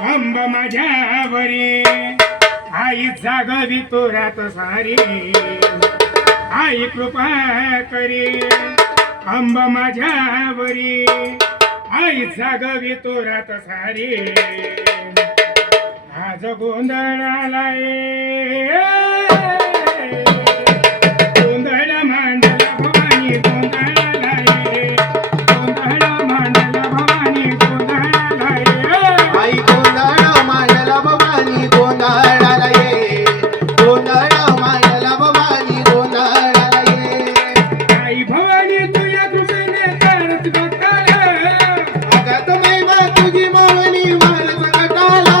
अंब माझ्यावरी आई जागवी तोरात सारी आई कृपा करी अंब माझ्यावरी आई जागवी तोरात सारी आज गोंधळालाय गोंधळ मांडला भवानी गोंधळालाय गोंधळ मांडला भवानी गोंधळालाय आई गोंधळ मांडला भवानी गोंधळालाय गोंधळ मांडला भवानी गोंधळालाय आई भवानी तुझ्या कृपेने करत बघताला अगं महिमा तुझी मावली मारत गटाला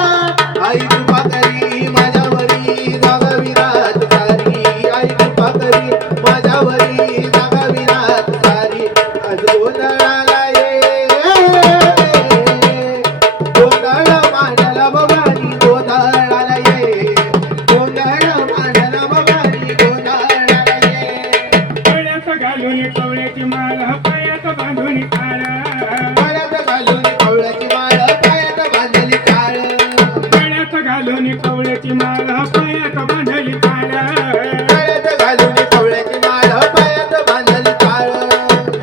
आई कृपा करी माझ्यावरी जागावी रात सारी आई कृपा करी माझ्यावरी जागावी रात सारी आज गोंधळाला ये गोंधळ मांडला भवानी गोंधळाला ये गोंधळ मांडला भवानी गोंधळाला ये गळ्यात घालून कवळ्याची माळ पायात बांधून काळा गळ्यात घालून कवळ्याची माळ पायात बांधली काळ गळ्यात घालून कवळ्याची माळ पायात बांधली काळा गळ्यात घालून कवळ्याची माळ पायात बांधली काळ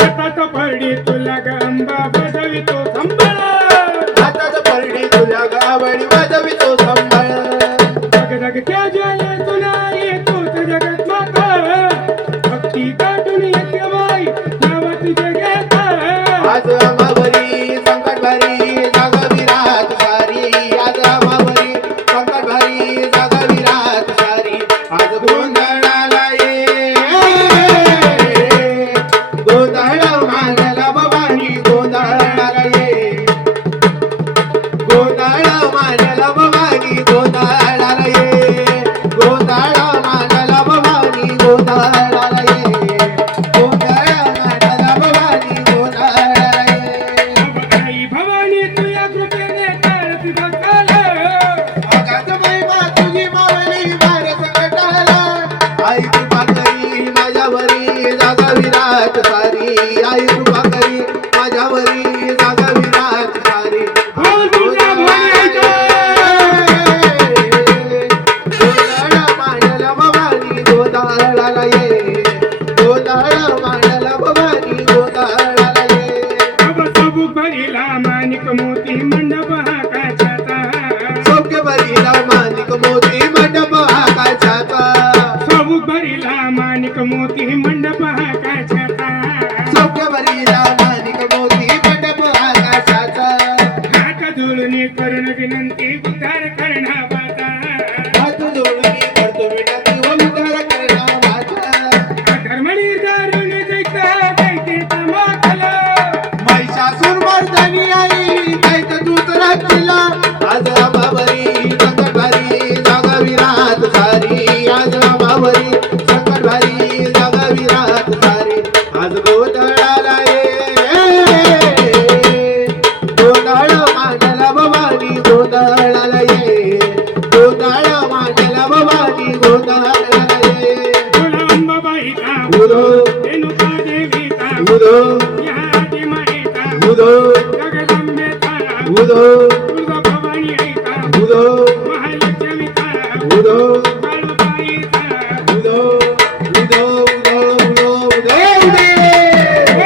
हातात पडली तुला गंबा बसवितो संबळ हातात परडी तुला गावडी वाजवितो संबळ जगजगत्या ज्वालेतून आई तूच जगत माता भक्ती गाठून येते बाई नाव तुझे घेता आज आम्हावरी संकट भारी जागावी रात सारी आज आम्हावरी संकट भारी जागावी रात सारी आज गोंधळाला ये गोंधळ मांडला भवानी गोंधळाला ये गोंधळ मांडला भवानी गोंधळाला ये गोंधळ मांडला भवानी गोंधळाला ये गोंधळ मांडला भवानी गोंधळाला ये आई भवानी तुझ्या कृपेने करत बघाला अगाध महिमा तुझी मावली भारत गटाला आई कृपा करी माझ्यावरी जागावी रात सारी आई कृपा करी माझ्यावरी जागावी रात सारी बोल तुझ्या भवानीचा. गोंधळ मांडला भवानी गोंधळाला ये गोंधळ मांडला भवानी गोंधळाला ये सबूक भरीला माणिक मोती मंडप आकाशाचा सौख्य भरीला माणिक मोती मंडप आकाशाचा सबूक भरीला माणिक मोती मंडप आकाशाचा सौख्य भरीला माणिक मोती मंडप आकाशाचा हात जुळणी करून विनंती उद्धार करणा बाता हात जोडून करतो विनंती व उद्धार करणा माझा धर्मणी दारुण जैता दैते तमाकला महिषासूर मर्दनी आई